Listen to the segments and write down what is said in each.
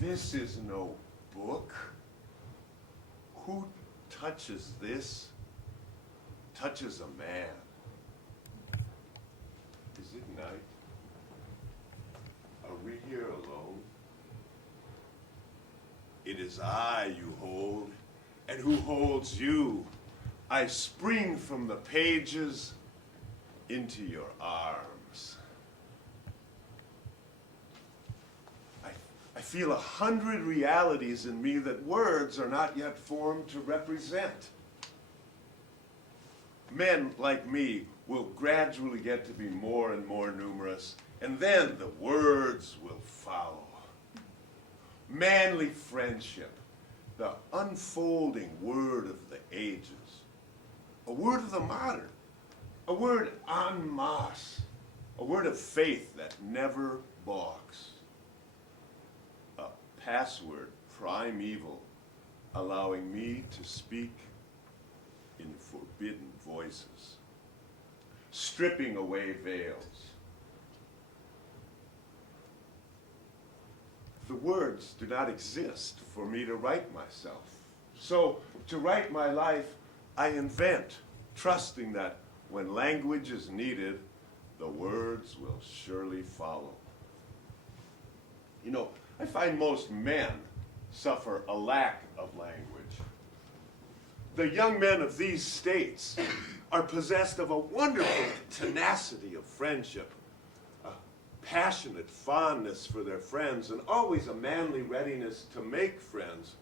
This is no book. Who touches this touches a man. Is it night? Are we here alone? It is I you hold, and who holds you? I spring from the pages into your arms. I feel 100 realities in me that words are not yet formed to represent. Men like me will gradually get to be more and more numerous, and then the words will follow. Manly friendship, the unfolding word of the ages, a word of the modern, a word en masse, a word of faith that never balks, a password primeval, allowing me to speak in forbidden voices, stripping away veils. The words do not exist for me to write myself. So to write my life, I invent, trusting that when language is needed, the words will surely follow. You know, I find most men suffer a lack of language. The young men of these states are possessed of a wonderful tenacity of friendship, a passionate fondness for their friends, and always a manly readiness to make friends.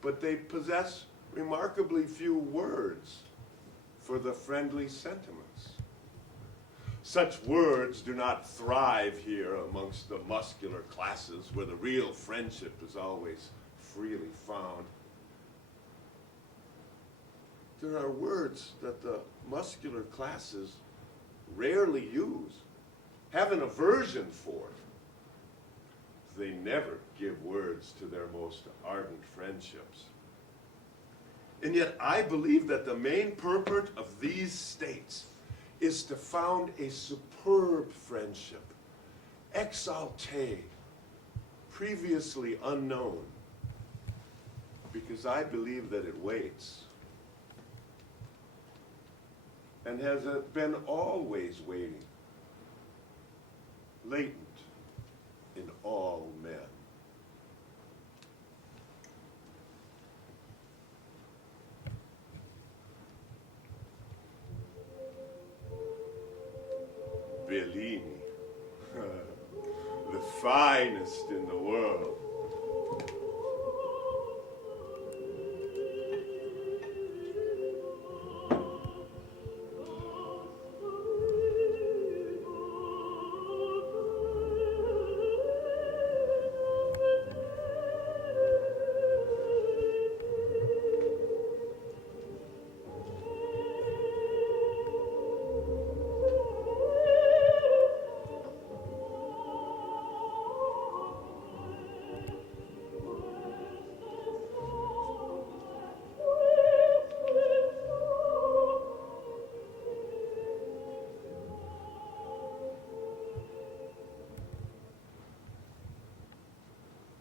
But they possess remarkably few words for the friendly sentiments. Such words do not thrive here amongst the muscular classes where the real friendship is always freely found. There are words that the muscular classes rarely use, have an aversion for. They never give words to their most ardent friendships. And yet I believe that the main purport of these states is to found a superb friendship, exalté, previously unknown, because I believe that it waits and has been always waiting, latent in all men. Bellini, the finest in the world.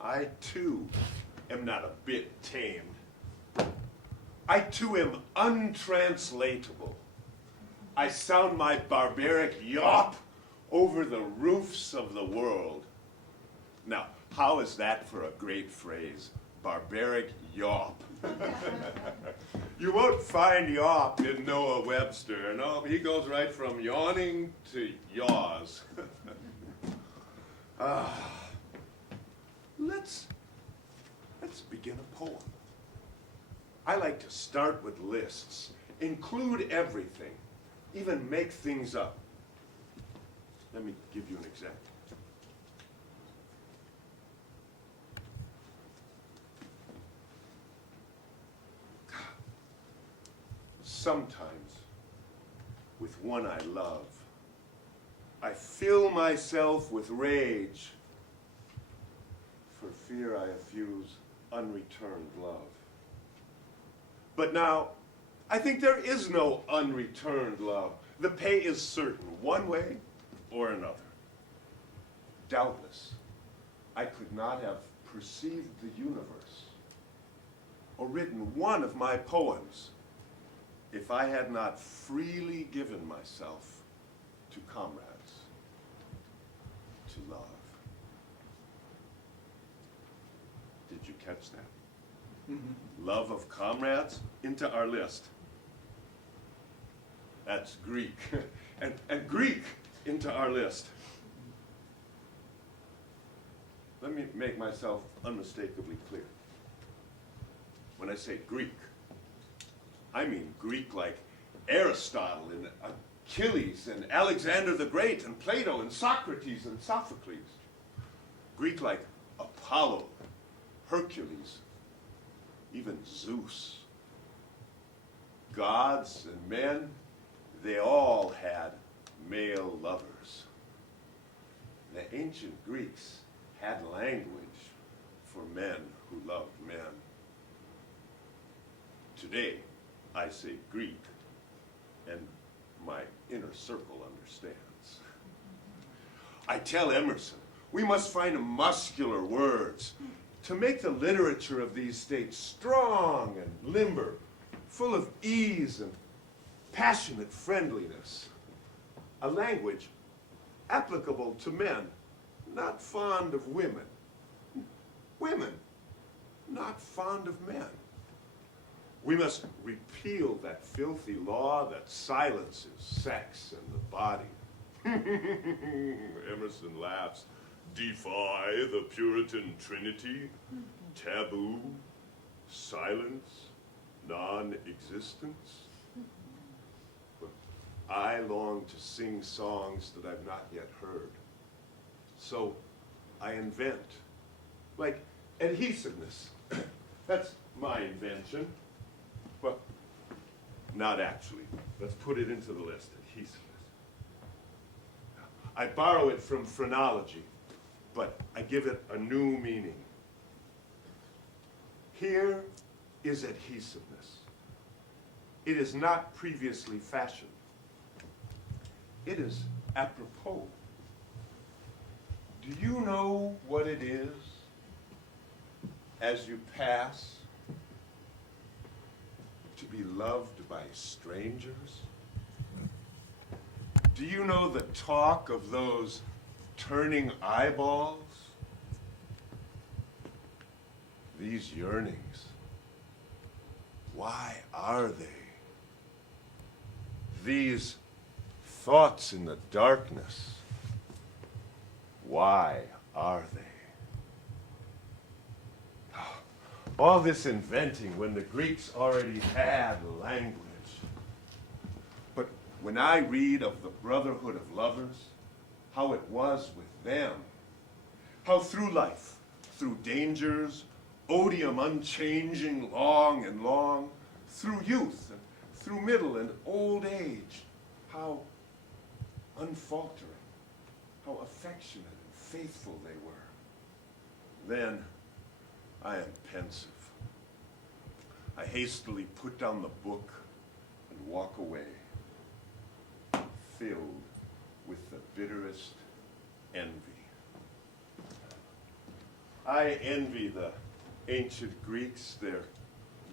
I too am not a bit tamed. I too am untranslatable. I sound my barbaric yawp over the roofs of the world. Now, how is that for a great phrase? Barbaric yawp. You won't find yawp in Noah Webster. No, he goes right from yawning to yaws. Let's begin a poem. I like to start with lists, include everything, even make things up. Let me give you an example. Sometimes, with one I love, I fill myself with rage for fear I effuse unreturned love. But now, I think there is no unreturned love. The pay is certain, one way or another. Doubtless, I could not have perceived the universe or written one of my poems if I had not freely given myself to comrades, to love. Did you catch that? Love of comrades into our list. That's Greek. and Greek into our list. Let me make myself unmistakably clear. When I say Greek, I mean Greek like Aristotle and Achilles and Alexander the Great and Plato and Socrates and Sophocles. Greek like Apollo, Hercules, even Zeus. Gods and men, they all had male lovers. The ancient Greeks had language for men who loved men. Today, I say Greek, and my inner circle understands. I tell Emerson, we must find muscular words to make the literature of these states strong and limber, full of ease and passionate friendliness. A language applicable to men not fond of women. Women not fond of men. We must repeal that filthy law that silences sex and the body. Emerson laughs. Defy the Puritan Trinity, taboo, silence, non-existence. But I long to sing songs that I've not yet heard. So I invent, like adhesiveness. That's my invention. Well, not actually. Let's put it into the list, adhesiveness. I borrow it from phrenology, but I give it a new meaning. Here is adhesiveness. It is not previously fashioned. It is apropos. Do you know what it is as you pass to be loved by strangers? Do you know the talk of those turning eyeballs? These yearnings, why are they? These thoughts in the darkness, why are they? All this inventing when the Greeks already had language. But when I read of the brotherhood of lovers, how it was with them, how through life, through dangers, odium unchanging long and long, through youth, and through middle and old age, how unfaltering, how affectionate and faithful they were. Then I am pensive. I hastily put down the book and walk away, filled with the bitterest envy. I envy the ancient Greeks, their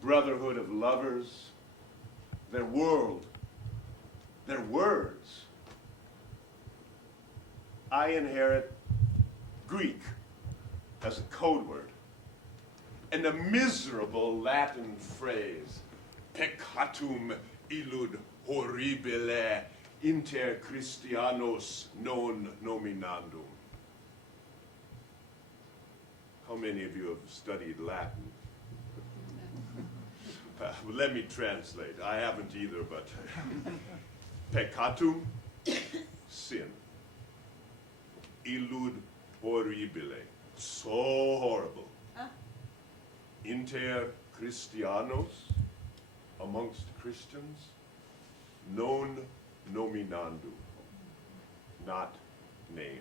brotherhood of lovers, their world, their words. I inherit Greek as a code word and a miserable Latin phrase, peccatum illud horribile inter Christianos non nominandum. How many of you have studied Latin? Let me translate. I haven't either, but peccatum, sin. Illud horribile, so horrible. Inter Christianos, amongst Christians, non nominandum, not named.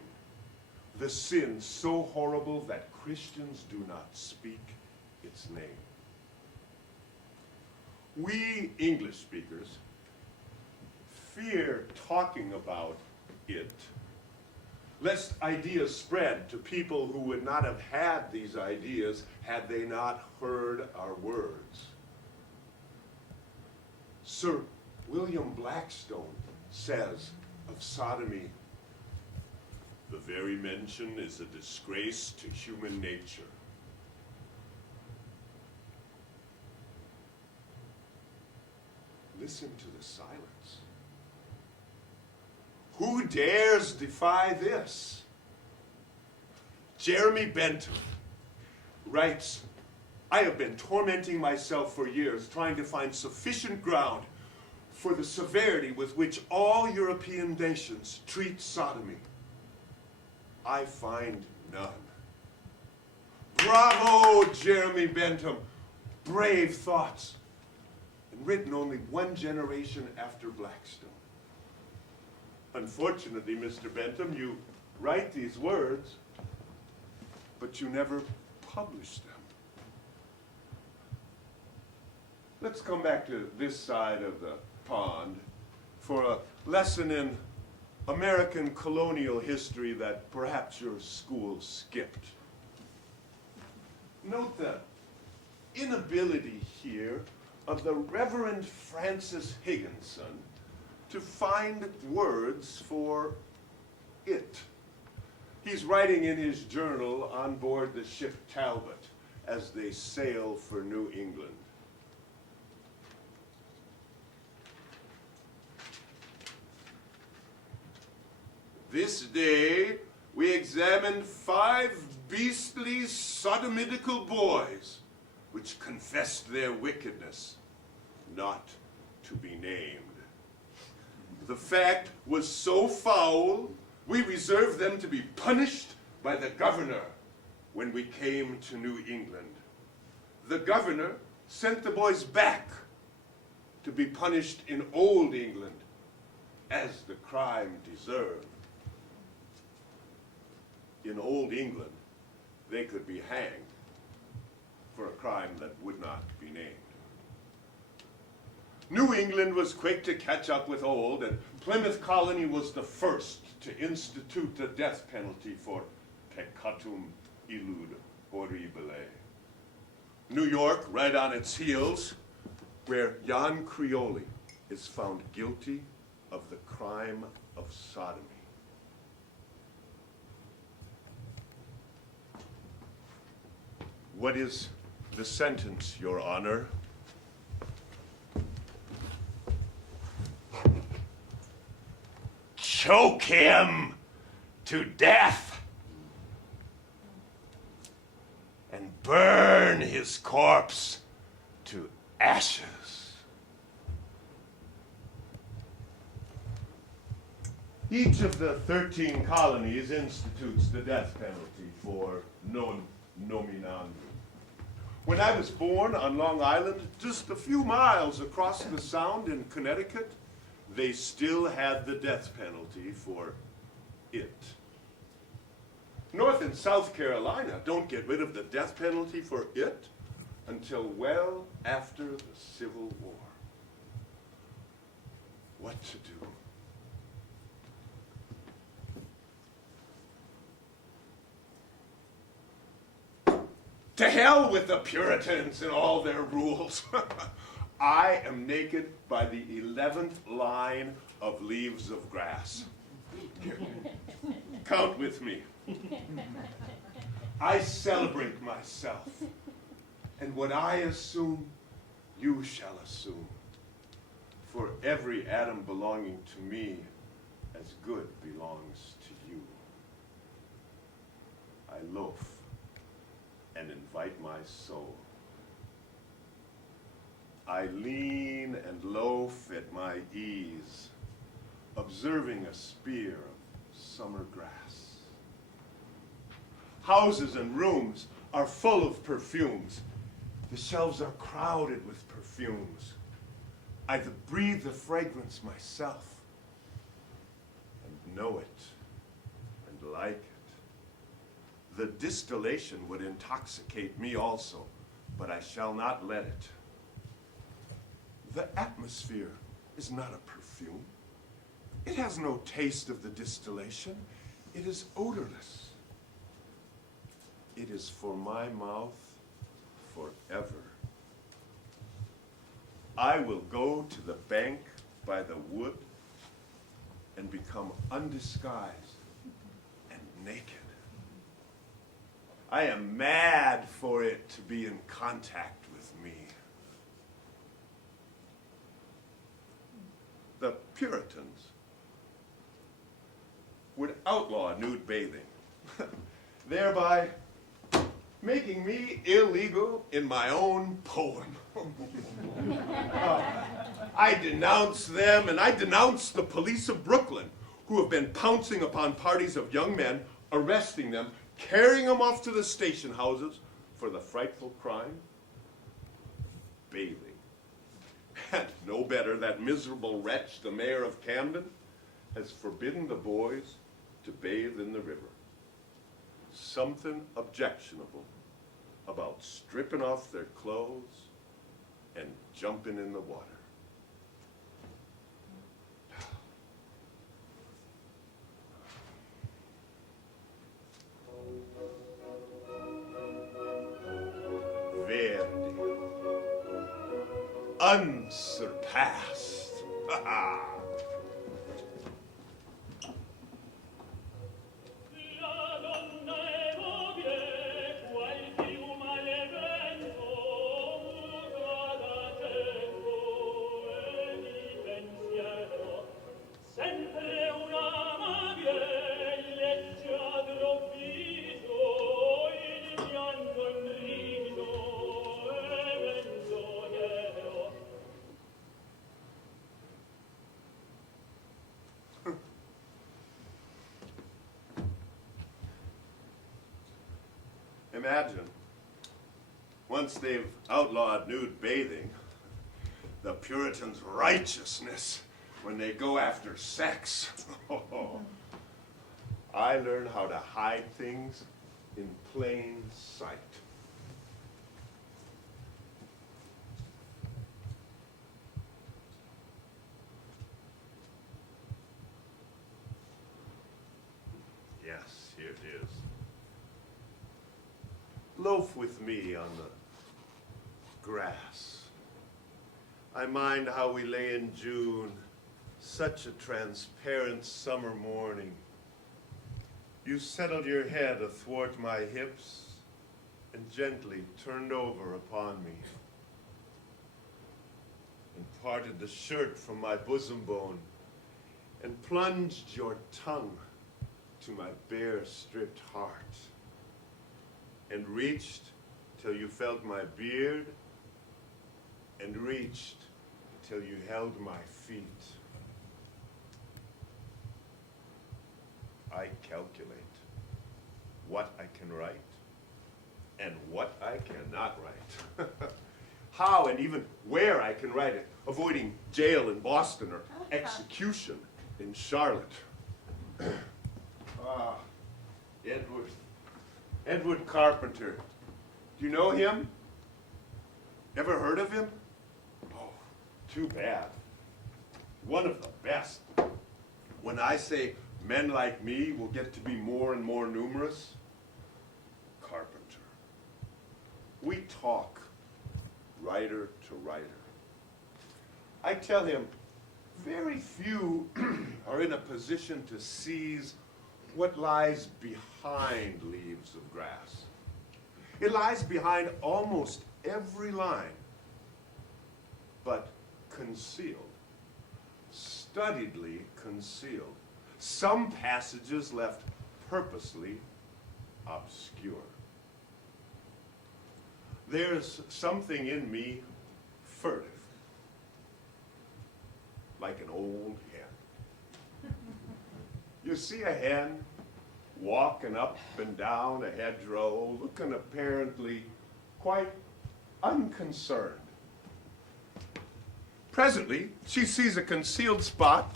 The sin so horrible that Christians do not speak its name. We English speakers fear talking about it lest ideas spread to people who would not have had these ideas had they not heard our words. Sir William Blackstone says of sodomy, "The very mention is a disgrace to human nature." Listen to the silence. Who dares defy this? Jeremy Bentham writes, "I have been tormenting myself for years trying to find sufficient ground for the severity with which all European nations treat sodomy. I find none." Bravo, Jeremy Bentham. Brave thoughts. And written only one generation after Blackstone. Unfortunately, Mr. Bentham, you write these words, but you never publish them. Let's come back to this side of the pond for a lesson in American colonial history that perhaps your school skipped. Note the inability here of the Reverend Francis Higginson to find words for it. He's writing in his journal on board the ship Talbot as they sail for New England. "This day we examined 5 beastly sodomitical boys, which confessed their wickedness, not to be named. The fact was so foul, we reserved them to be punished by the governor when we came to New England. The governor sent the boys back to be punished in Old England, as the crime deserved. In Old England, they could be hanged for a crime that would not be named. New England was quick to catch up with Old, and Plymouth Colony was the first to institute the death penalty for peccatum illud horribile. New York, right on its heels, where Jan Creoli is found guilty of the crime of sodomy. What is the sentence, Your Honor? Choke him to death and burn his corpse to ashes. Each of the 13 colonies institutes the death penalty for non nominandum. When I was born on Long Island, just a few miles across the Sound in Connecticut, they still had the death penalty for it. North and South Carolina don't get rid of the death penalty for it until well after the Civil War. What to do? To hell with the Puritans and all their rules. I am naked by the 11th line of Leaves of Grass. Here, count with me. I celebrate myself, and what I assume, you shall assume. For every atom belonging to me, as good belongs to you. I loaf and invite my soul. I lean and loaf at my ease, observing a spear of summer grass. Houses and rooms are full of perfumes. The shelves are crowded with perfumes. I breathe the fragrance myself and know it and like it. The distillation would intoxicate me also, but I shall not let it. The atmosphere is not a perfume. It has no taste of the distillation. It is odorless. It is for my mouth forever. I will go to the bank by the wood and become undisguised and naked. I am mad for it to be in contact with me. The Puritans would outlaw nude bathing, thereby making me illegal in my own poem. I denounce them, and I denounce the police of Brooklyn, who have been pouncing upon parties of young men, arresting them, carrying them off to the station houses for the frightful crime of bathing. And no better, that miserable wretch, the mayor of Camden, has forbidden the boys to bathe in the river. Something objectionable about stripping off their clothes and jumping in the water. Verdi, unsurpassed. Ha ha! Imagine, once they've outlawed nude bathing, the Puritans' righteousness when they go after sex. I learned how to hide things in plain sight. Yes, here it is. Loaf with me on the grass. I mind how we lay in June, such a transparent summer morning. You settled your head athwart my hips and gently turned over upon me and parted the shirt from my bosom bone and plunged your tongue to my bare stripped heart and reached till you felt my beard and reached till you held my feet. I calculate what I can write and what I cannot write. How and even where I can write it, avoiding jail in Boston or execution in Charlotte. Edward Carpenter. Do you know him? Ever heard of him? Oh, too bad. One of the best. When I say men like me will get to be more and more numerous, Carpenter. We talk, writer to writer. I tell him, very few are in a position to seize what lies behind Leaves of Grass. It lies behind almost every line, but concealed, studiedly concealed. Some passages left purposely obscure. There's something in me furtive, like an old hen. You see a hen walking up and down a hedgerow, looking apparently quite unconcerned. Presently, she sees a concealed spot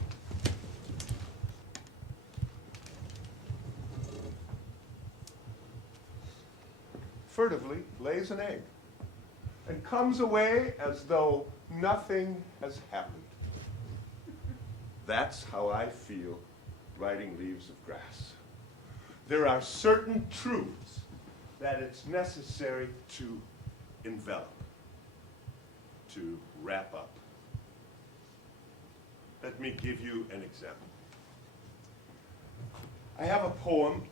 furtively lays an egg and comes away as though nothing has happened. That's how I feel writing Leaves of Grass. there are certain truths that it's necessary to envelop, to wrap up. Let me give you an example. I have a poem.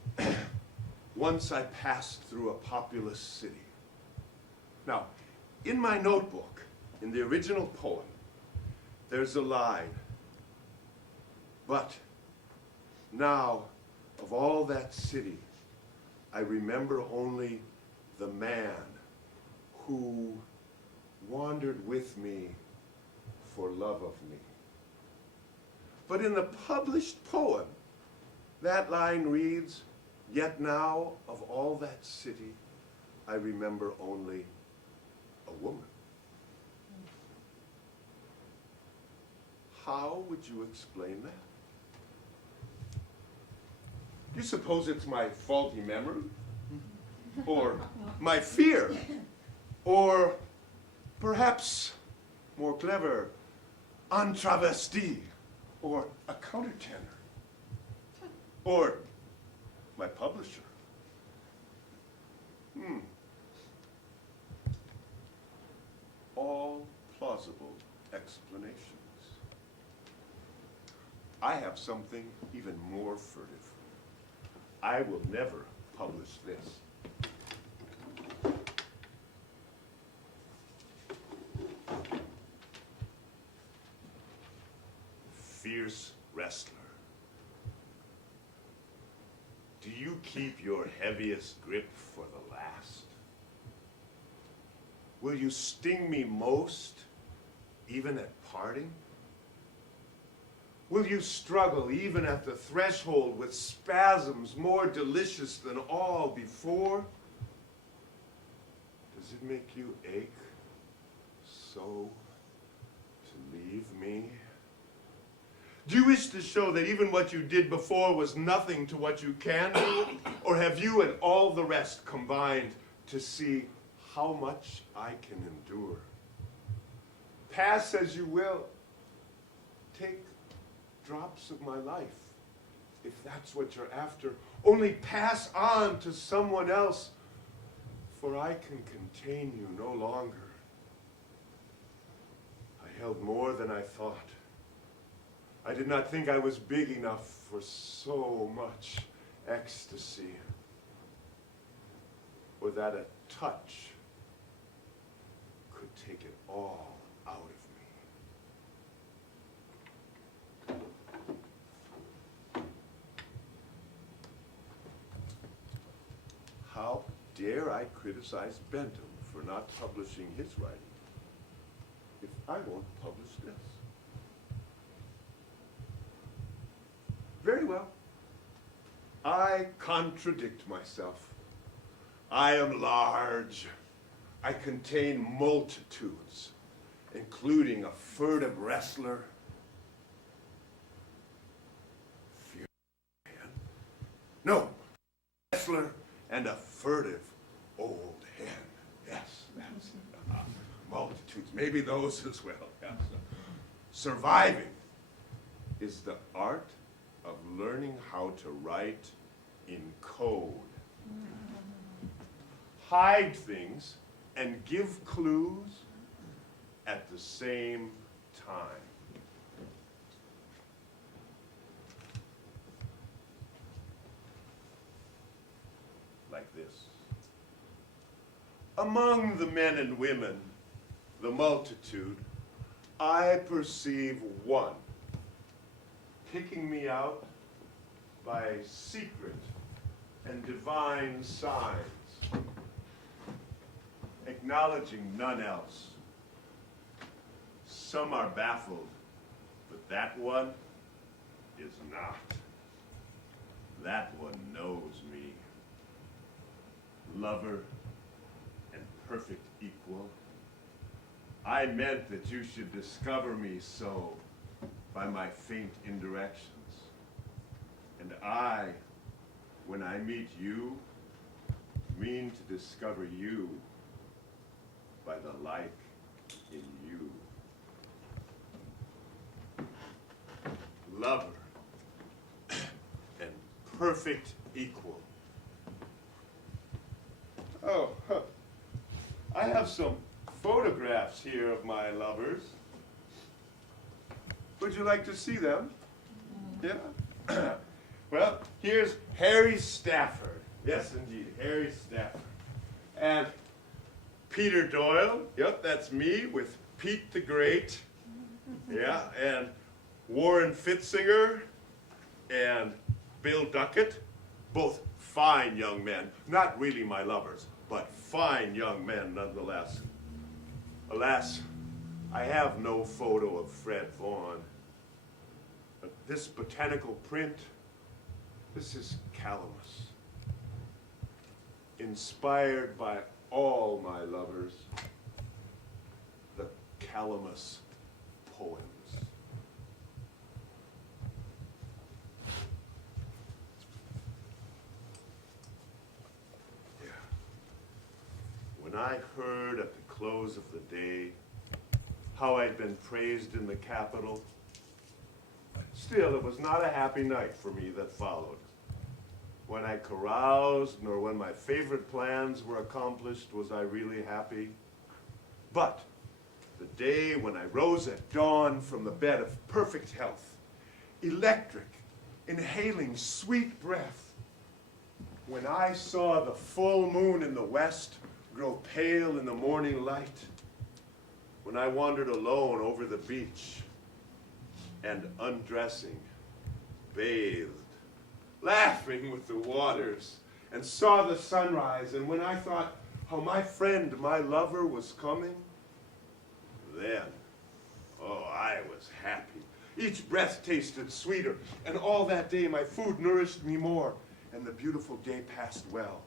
Once I passed through a populous city. Now, in my notebook, in the original poem, there's a line. But now, of all that city, I remember only the man who wandered with me for love of me. But in the published poem, that line reads, yet now, of all that city, I remember only a woman. How would you explain that? Do you suppose it's my faulty memory? Or my fear? Or perhaps, more clever, un travesti? Or a countertenor? Or my publisher? All plausible explanations. I have something even more furtive. I will never publish this. Fierce wrestler. Do you keep your heaviest grip for the last? Will you sting me most, even at parting? Will you struggle even at the threshold with spasms more delicious than all before? Does it make you ache so to leave me? Do you wish to show that even what you did before was nothing to what you can do? Or have you and all the rest combined to see how much I can endure? Pass as you will. Take drops of my life, if that's what you're after. Only pass on to someone else, for I can contain you no longer. I held more than I thought. I did not think I was big enough for so much ecstasy, or that a touch could take it all out of me. How dare I criticize Bentham for not publishing his writing if I won't publish this? Very well. I contradict myself. I am large. I contain multitudes, including a furtive wrestler, fierce man. No, wrestler and a furtive old hen. Yes, that's it. Multitudes, maybe those as well. Yes. Surviving is the art of learning how to write in code. Hide things and give clues at the same time. Like this. Among the men and women, the multitude, I perceive one, picking me out by secret and divine signs, acknowledging none else. Some are baffled, but that one is not. That one knows me. Lover and perfect equal. I meant that you should discover me so by my faint indirections. And I, when I meet you, mean to discover you by the like in you. Lover and perfect equal. Oh, huh. I have some photographs here of my lovers. Would you like to see them? Yeah? Well, here's Harry Stafford. Yes, indeed, Harry Stafford. And Peter Doyle. Yep, that's me with Pete the Great. Yeah, and Warren Fitzinger and Bill Duckett. Both fine young men. Not really my lovers, but fine young men nonetheless. Alas, I have no photo of Fred Vaughn. But this botanical print, this is Calamus. Inspired by all my lovers, the Calamus poems. Yeah. When I heard at the close of the day how I'd been praised in the Capitol, still it was not a happy night for me that followed. When I caroused, nor when my favorite plans were accomplished, was I really happy. But the day when I rose at dawn from the bed of perfect health, electric, inhaling sweet breath, when I saw the full moon in the west grow pale in the morning light, when I wandered alone over the beach and undressing, bathed, laughing with the waters, and saw the sunrise, and when I thought how my friend, my lover, was coming, then, oh, I was happy. Each breath tasted sweeter, and all that day my food nourished me more, and the beautiful day passed well.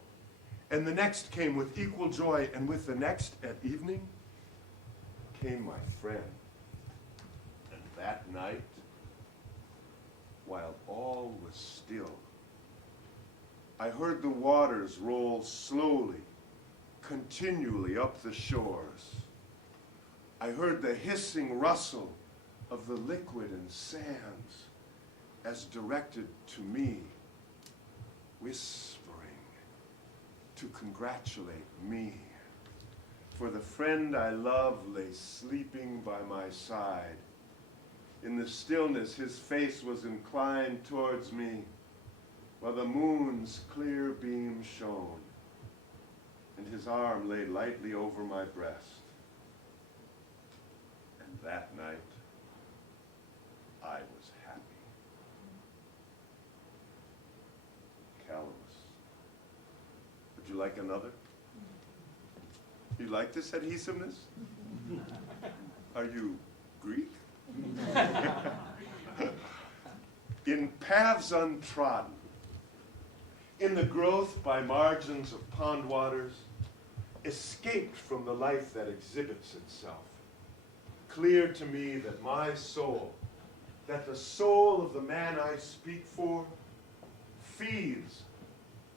And the next came with equal joy, and with the next at evening came my friend. And that night, while all was still, I heard the waters roll slowly, continually up the shores. I heard the hissing rustle of the liquid and sands as directed to me, whispering to congratulate me. For the friend I love lay sleeping by my side. In the stillness, his face was inclined towards me, while the moon's clear beam shone, and his arm lay lightly over my breast. And that night, I was happy. Calamus. Would you like another? You like this adhesiveness? Are you Greek? In paths untrodden, in the growth by margins of pond waters, escaped from the life that exhibits itself, clear to me that my soul, that the soul of the man I speak for, feeds,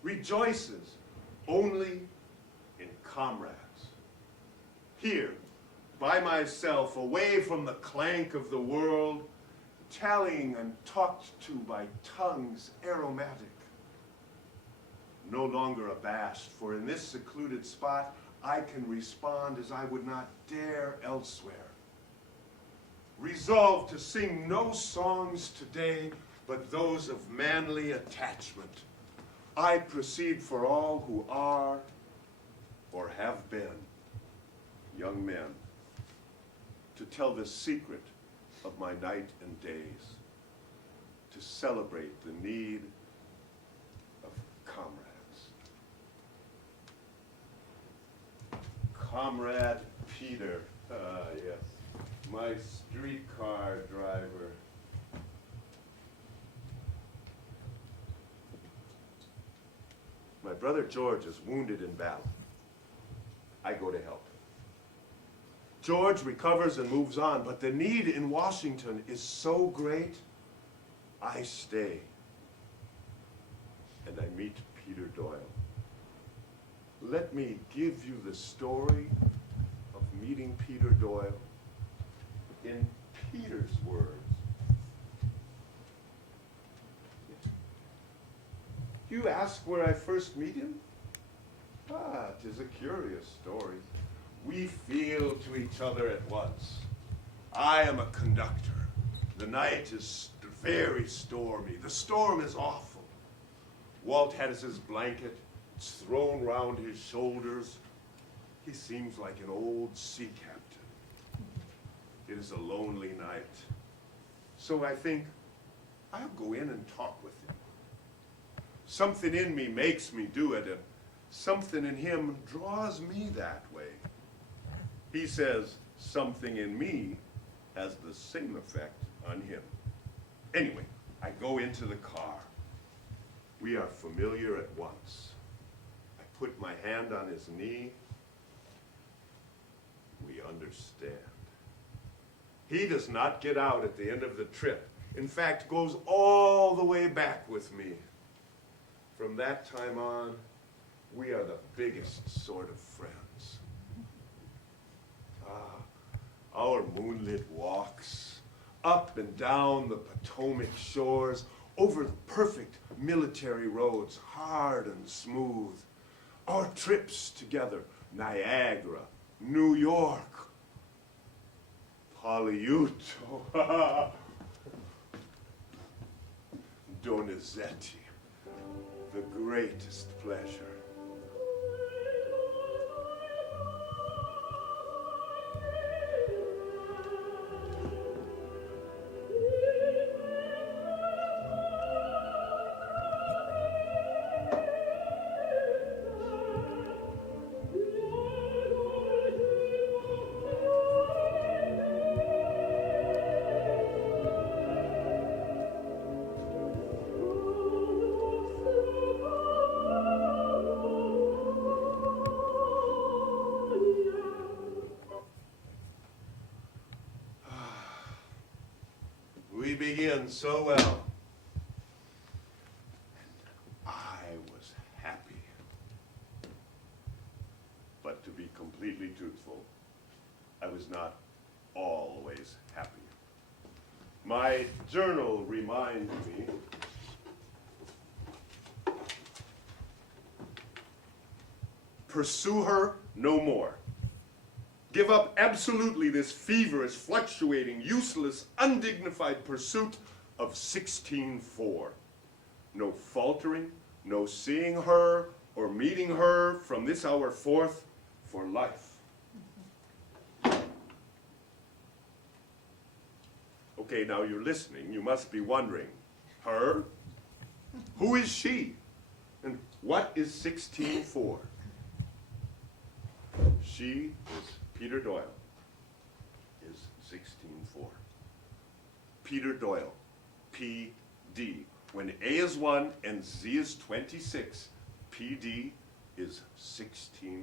rejoices only in comrades. Here, by myself, away from the clank of the world, tallying and talked to by tongues aromatic. No longer abashed, for in this secluded spot, I can respond as I would not dare elsewhere. Resolved to sing no songs today, but those of manly attachment. I proceed for all who are, or have been, young men, to tell the secret of my night and days, to celebrate the need of comrades. Comrade Peter, yes, my streetcar driver. My brother George is wounded in battle. I go to help. George recovers and moves on, but the need in Washington is so great, I stay. And I meet Peter Doyle. Let me give you the story of meeting Peter Doyle in Peter's words. You ask where I first meet him? Ah, 'tis a curious story. We feel to each other at once. I am a conductor. The night is very stormy. The storm is awful. Walt has his blanket. It's thrown round his shoulders. He seems like an old sea captain. It is a lonely night. So I think I'll go in and talk with him. Something in me makes me do it, and something in him draws me that way. He says something in me has the same effect on him. Anyway, I go into the car. We are familiar at once. I put my hand on his knee. We understand. He does not get out at the end of the trip. In fact, goes all the way back with me. From that time on, we are the biggest sort of friends. Our moonlit walks, up and down the Potomac shores, over the perfect military roads, hard and smooth. Our trips together, Niagara, New York, Paliuto, Donizetti, the greatest pleasure. We begin so well. I was happy. But to be completely truthful, I was not always happy. My journal reminds me pursue her no more. Give up absolutely this feverish, fluctuating, useless, undignified pursuit of 16-4. No faltering, no seeing her or meeting her from this hour forth for life. Okay, now you're listening. You must be wondering, her? Who is she? And what is 16-4? She is Peter Doyle, is 16-4. Peter Doyle, PD. When A is 1 and Z is 26, PD is 16-4.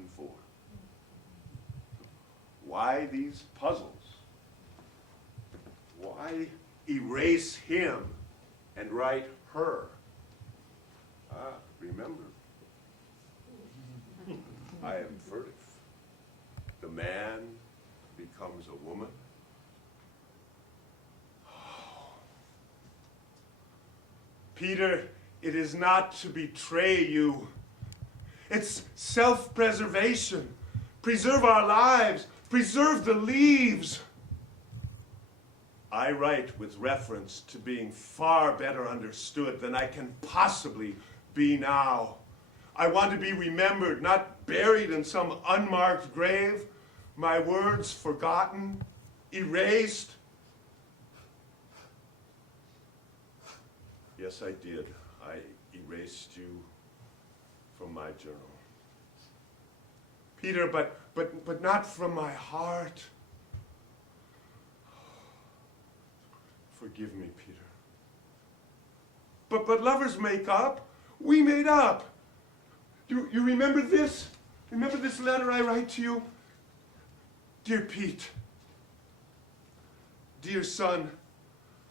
Why these puzzles? Why erase him and write her? Remember, I am furtive. The man becomes a woman. Peter, it is not to betray you. It's self-preservation. Preserve our lives. Preserve the leaves. I write with reference to being far better understood than I can possibly be now. I want to be remembered, not buried in some unmarked grave, my words forgotten, erased. Yes, I did. I erased you from my journal. Peter, but not from my heart. Forgive me, Peter. But lovers make up. We made up. You remember this? Remember this letter I write to you? Dear Pete, dear son,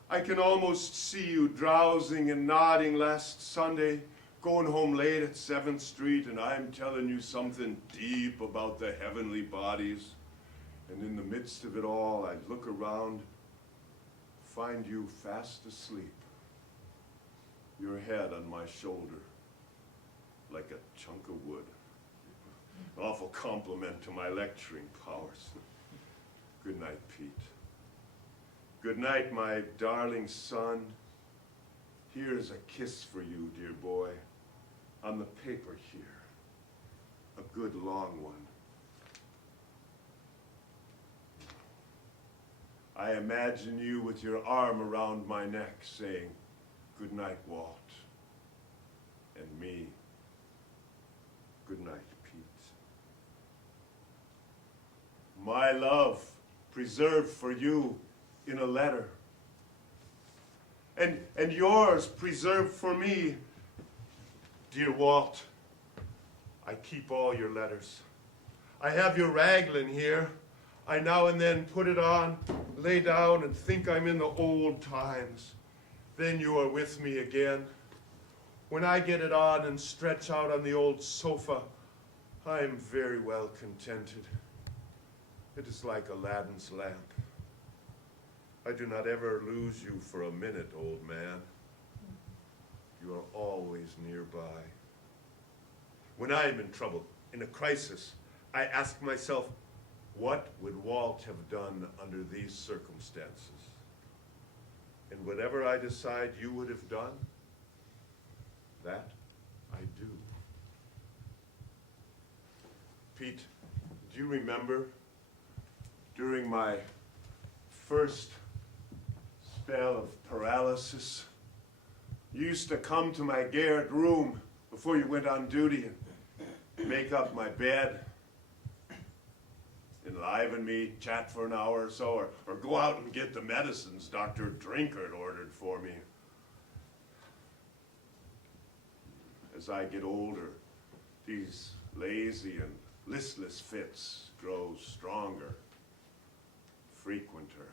I can almost see you drowsing and nodding last Sunday, going home late at 7th Street, and I'm telling you something deep about the heavenly bodies. And in the midst of it all, I look around, find you fast asleep, your head on my shoulder, like a chunk of wood. Awful compliment to my lecturing powers. Good night, Pete. Good night, my darling son. Here's a kiss for you, dear boy, on the paper here. A good long one. I imagine you with your arm around my neck saying, good night, Walt. And me, good night, Pete. My love preserved for you in a letter. And yours preserved for me, dear Walt. I keep all your letters. I have your raglan here. I now and then put it on, lay down, and think I'm in the old times. Then you are with me again. When I get it on and stretch out on the old sofa, I am very well contented. It is like Aladdin's lamp. I do not ever lose you for a minute, old man. You are always nearby. When I am in trouble, in a crisis, I ask myself, what would Walt have done under these circumstances? And whatever I decide you would have done, that I do. Pete, do you remember during my first spell of paralysis, you used to come to my garret room before you went on duty and make up my bed, enliven me, chat for an hour or so, or go out and get the medicines Dr. Drinkard ordered for me. As I get older, these lazy and listless fits grow stronger, frequenter.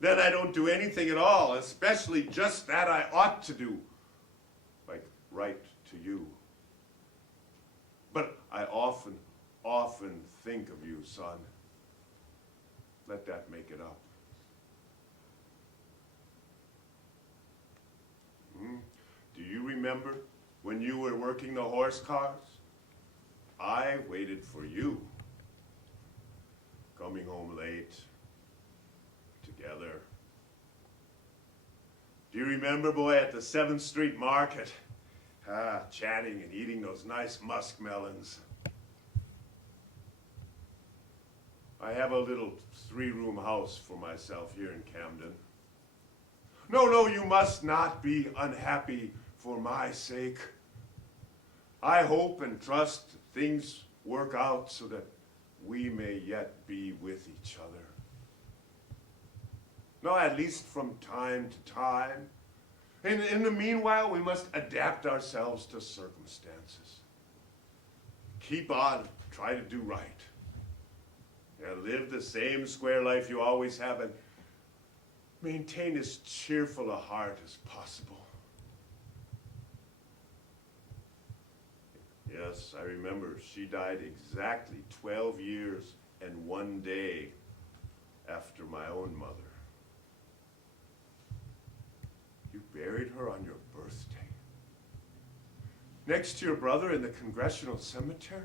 Then I don't do anything at all, especially just that I ought to do, like write to you. But I often think of you, son. Let that make it up. Do you remember when you were working the horse cars? I waited for you, coming home late, together. Do you remember, boy, at the 7th Street Market, chatting and eating those nice muskmelons? I have a little 3-room house for myself here in Camden. No, you must not be unhappy for my sake. I hope and trust things work out so that we may yet be with each other. No, at least from time to time. In the meanwhile, we must adapt ourselves to circumstances. Keep on, try to do right. Live the same square life you always have, and maintain as cheerful a heart as possible. Yes, I remember she died exactly 12 years and 1 day after my own mother. You buried her on your birthday, next to your brother in the Congressional Cemetery?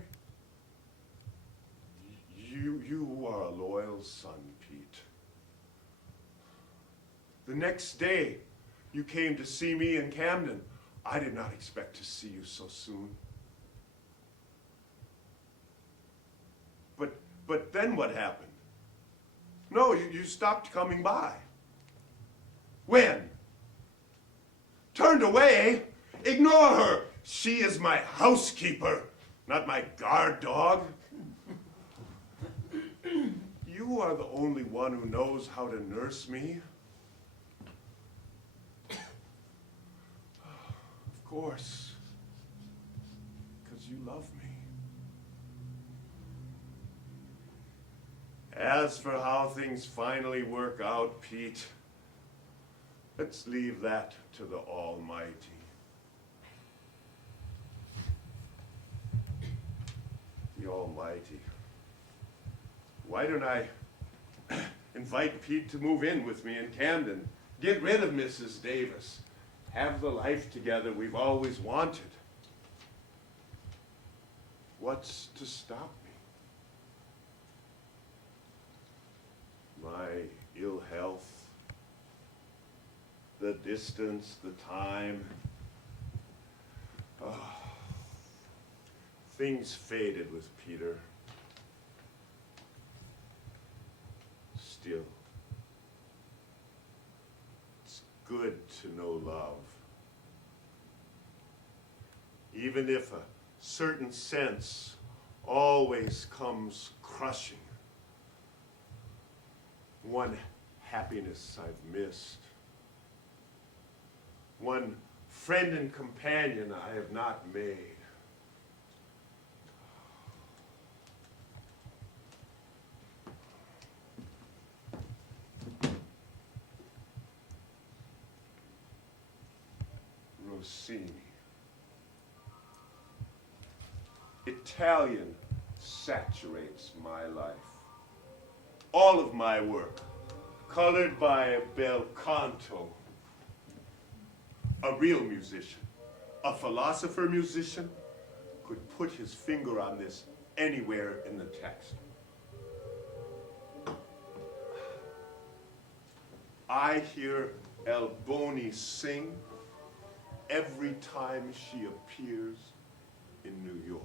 You are a loyal son, Pete. The next day, you came to see me in Camden. I did not expect to see you so soon. But then what happened? No, you stopped coming by. When? Turned away? Ignore her. She is my housekeeper, not my guard dog. You are the only one who knows how to nurse me. Of course, because you love me. As for how things finally work out, Pete, let's leave that to the Almighty. The Almighty. Why don't I invite Pete to move in with me in Camden? Get rid of Mrs. Davis. Have the life together we've always wanted. What's to stop me? My ill health, the distance, the time. Oh, things faded with Peter. Still, it's good to know love. Even if a certain sense always comes crushing. One happiness I've missed. One friend and companion I have not made. Rossini. Italian saturates my life. All of my work, colored by a bel canto. A real musician, a philosopher musician, could put his finger on this anywhere in the text. I hear Alboni sing every time she appears in New York.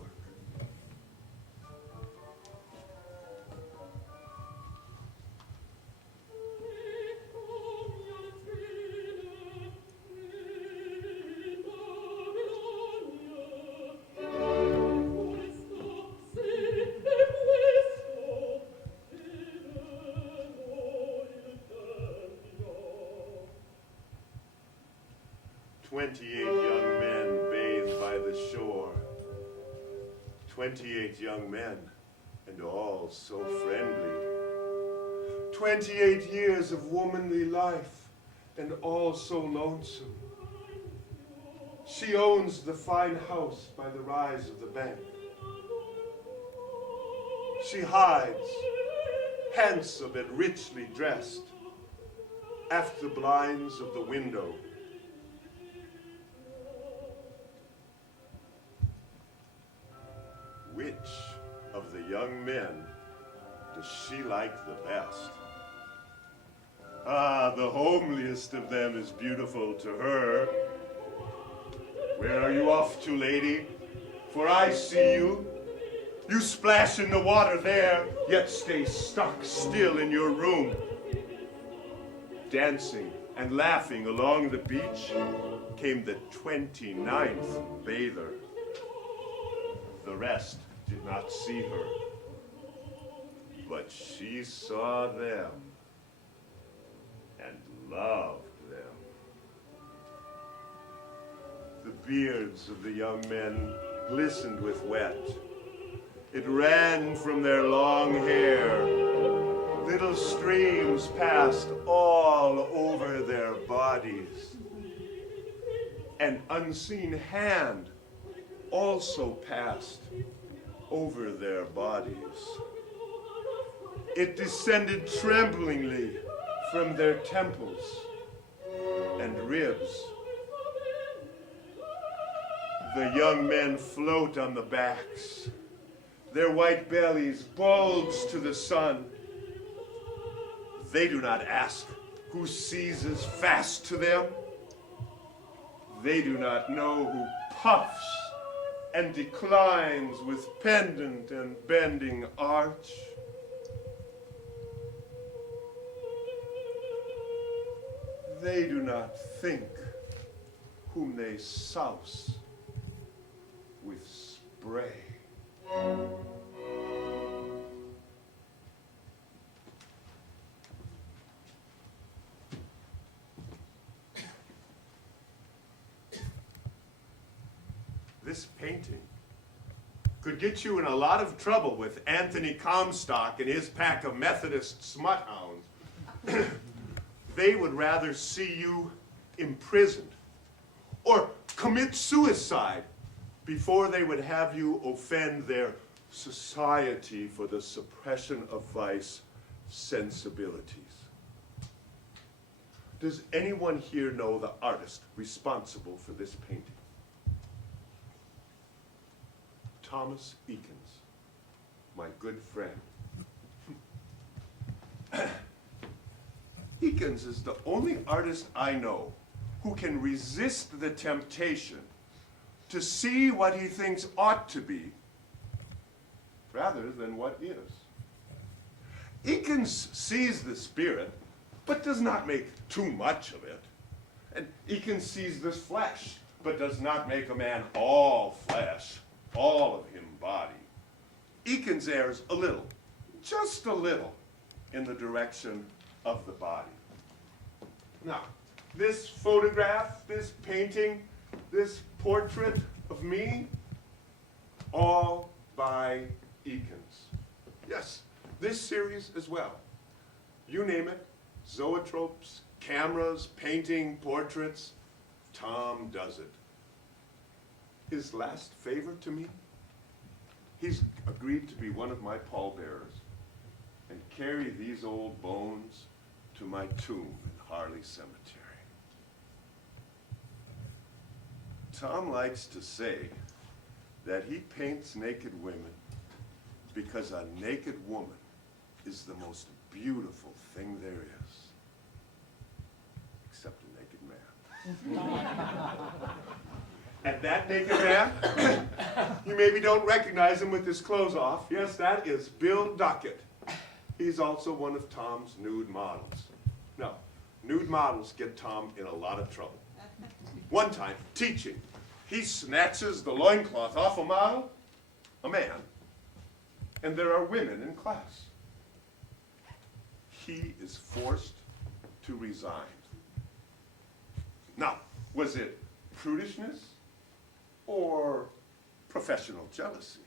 "28 young men bathe by the shore. 28 young men, and all so friendly. 28 years of womanly life, and all so lonesome. She owns the fine house by the rise of the bank. She hides, handsome and richly dressed, after the blinds of the window. Which of the young men does she like the best? Ah, the homeliest of them is beautiful to her. Where are you off to, lady? For I see you. You splash in the water there, yet stay stuck still in your room. Dancing and laughing along the beach came the 29th bather. The rest did not see her, but she saw them and loved them. The beards of the young men glistened with wet. It ran from their long hair. Little streams passed all over their bodies. An unseen hand also passed over their bodies. It descended tremblingly from their temples and ribs. The young men float on the backs. Their white bellies bulge to the sun. They do not ask who seizes fast to them. They do not know who puffs and declines with pendant and bending arch. They do not think whom they souse with spray. This painting could get you in a lot of trouble with Anthony Comstock and his pack of Methodist smut hounds. They would rather see you imprisoned or commit suicide before they would have you offend their Society for the Suppression of Vice sensibilities. Does anyone here know the artist responsible for this painting? Thomas Eakins, my good friend. Eakins is the only artist I know who can resist the temptation to see what he thinks ought to be rather than what is. Eakins sees the spirit, but does not make too much of it. And Eakins sees this flesh, but does not make a man all flesh, all of him body. Eakins errs a little, just a little, in the direction of the body. Now, this photograph, this painting, this portrait of me, all by Eakins. Yes, this series as well. You name it, zoetropes, cameras, painting, portraits, Tom does it. His last favor to me, he's agreed to be one of my pallbearers and carry these old bones to my tomb in Harley Cemetery. Tom likes to say that he paints naked women because a naked woman is the most beautiful thing there is, except a naked man. And that naked man, you maybe don't recognize him with his clothes off. Yes, that is Bill Duckett. He's also one of Tom's nude models. No, nude models get Tom in a lot of trouble. One time, teaching, he snatches the loincloth off a model, a man, and there are women in class. He is forced to resign. Now, was it prudishness or professional jealousy?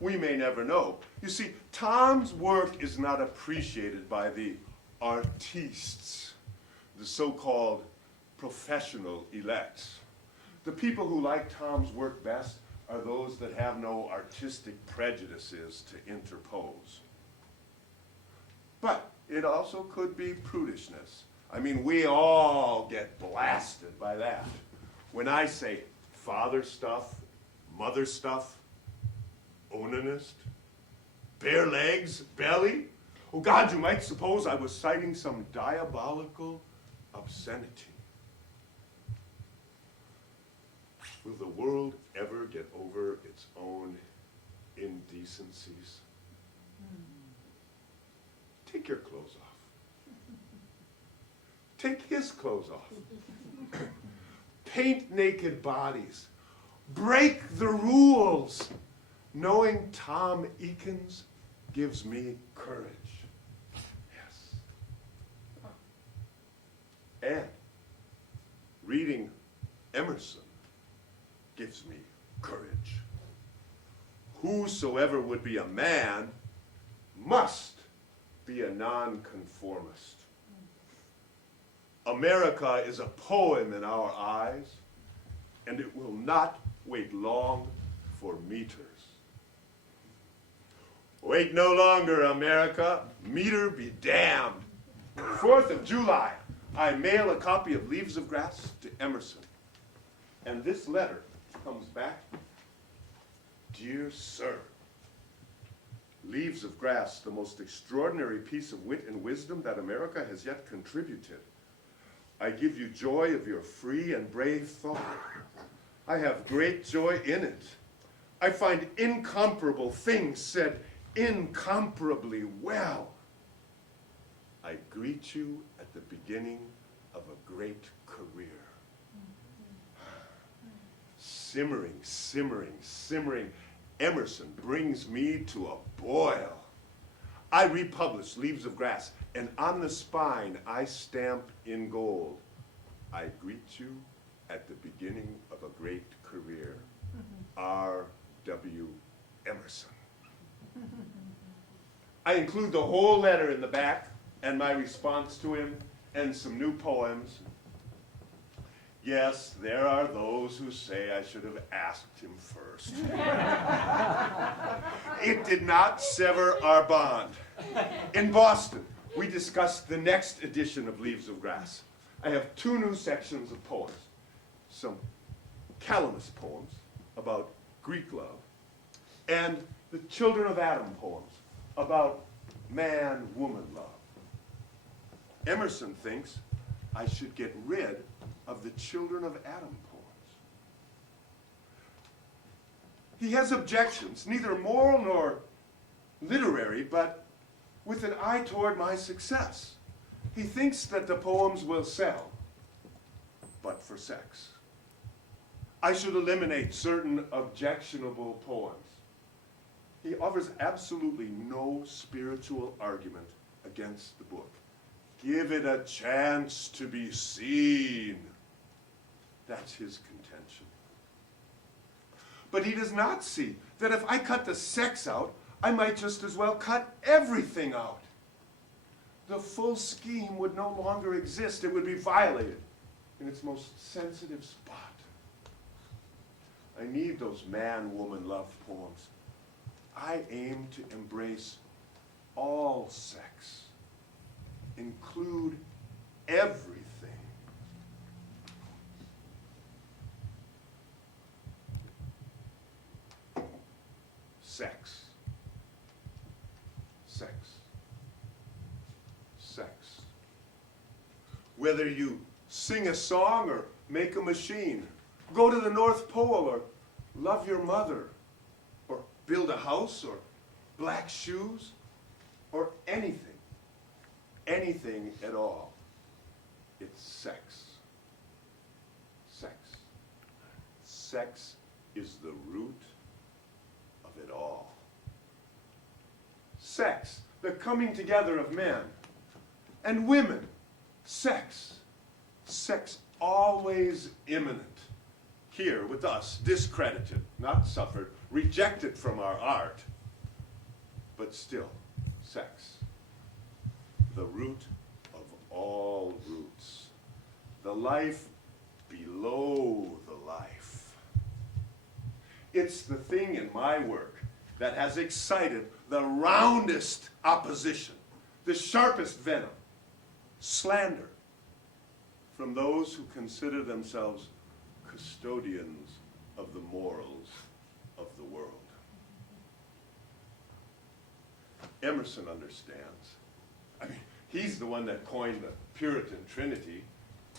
We may never know. You see, Tom's work is not appreciated by the artistes, the so-called professional elects. The people who like Tom's work best are those that have no artistic prejudices to interpose. But it also could be prudishness. I mean, we all get blasted by that. When I say father stuff, mother stuff, onanist, bare legs, belly, oh God, you might suppose I was citing some diabolical obscenity. Will the world ever get over its own indecencies? Take your clothes off. Take his clothes off. Paint naked bodies. Break the rules. Knowing Tom Eakins gives me courage. Yes. And reading Emerson gives me courage. Whosoever would be a man must be a nonconformist. America is a poem in our eyes, and it will not wait long for meters. Wait no longer, America. Meter be damned. 4th of July, I mail a copy of Leaves of Grass to Emerson. And this letter comes back. Dear Sir, Leaves of Grass, the most extraordinary piece of wit and wisdom that America has yet contributed. I give you joy of your free and brave thought. I have great joy in it. I find incomparable things said incomparably well. I greet you at the beginning of a great career. Simmering, simmering, simmering, Emerson brings me to a boil. I republish Leaves of Grass, and on the spine I stamp in gold, I greet you at the beginning of a great career. R.W. Emerson. I include the whole letter in the back and my response to him and some new poems. Yes, there are those who say I should have asked him first. It did not sever our bond. In Boston, we discussed the next edition of Leaves of Grass. I have 2 new sections of poems. Some Calamus poems about Greek love, and the Children of Adam poems about man-woman love. Emerson thinks I should get rid of the Children of Adam poems. He has objections, neither moral nor literary, but with an eye toward my success. He thinks that the poems will sell, but for sex. I should eliminate certain objectionable poems. He offers absolutely no spiritual argument against the book. Give it a chance to be seen. That's his contention. But he does not see that if I cut the sex out, I might just as well cut everything out. The full scheme would no longer exist. It would be violated in its most sensitive spot. I need those man-woman love poems. I aim to embrace all sex, include everything. Sex. Sex. Sex. Whether you sing a song or make a machine, go to the North Pole or love your mother, or build a house or black shoes, or anything at all. It's sex. Sex. Sex is the root of it all. Sex, the coming together of men and women. Sex. Sex always imminent. Here with us, discredited, not suffered, rejected from our art, but still, sex. The root of all roots. The life below the life. It's the thing in my work that has excited the roundest opposition, the sharpest venom, slander, from those who consider themselves custodians of the morals of the world. Emerson understands. I mean, he's the one that coined the Puritan Trinity: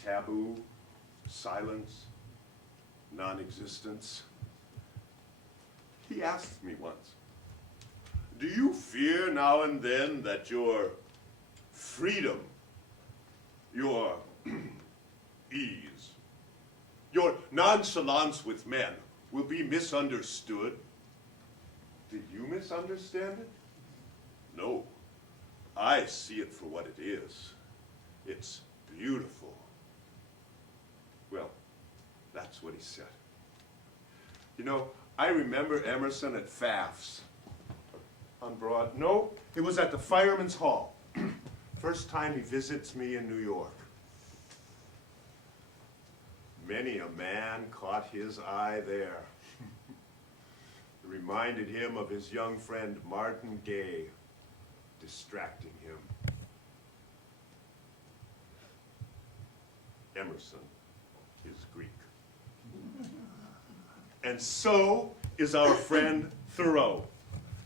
taboo, silence, non-existence. He asked me once, do you fear now and then that your freedom, your ease, your nonchalance with men will be misunderstood? Did you misunderstand it? No. I see it for what it is. It's beautiful. Well, that's what he said. You know, I remember Emerson at Pfaff's on Broad. No, it was at the Fireman's Hall. First time he visits me in New York. Many a man caught his eye there. It reminded him of his young friend Martin Gay, distracting him. Emerson is Greek. And so is our friend Thoreau.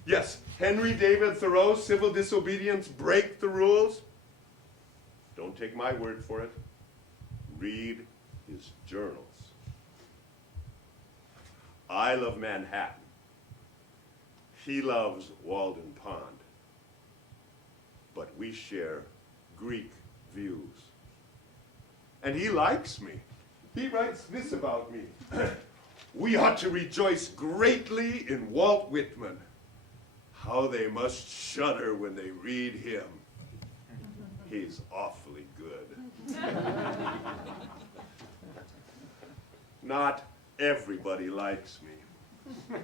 Yes, Henry David Thoreau's civil disobedience, break the rules. Don't take my word for it. Read his journals. I love Manhattan. He loves Walden Pond. But we share Greek views. And he likes me. He writes this about me. We ought to rejoice greatly in Walt Whitman. How they must shudder when they read him. He's awfully good. Not everybody likes me.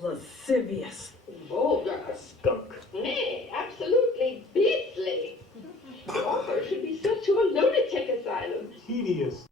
Lascivious. Bold like a skunk. Nay, absolutely beastly. The author should be sent to a lunatic asylum. Tedious.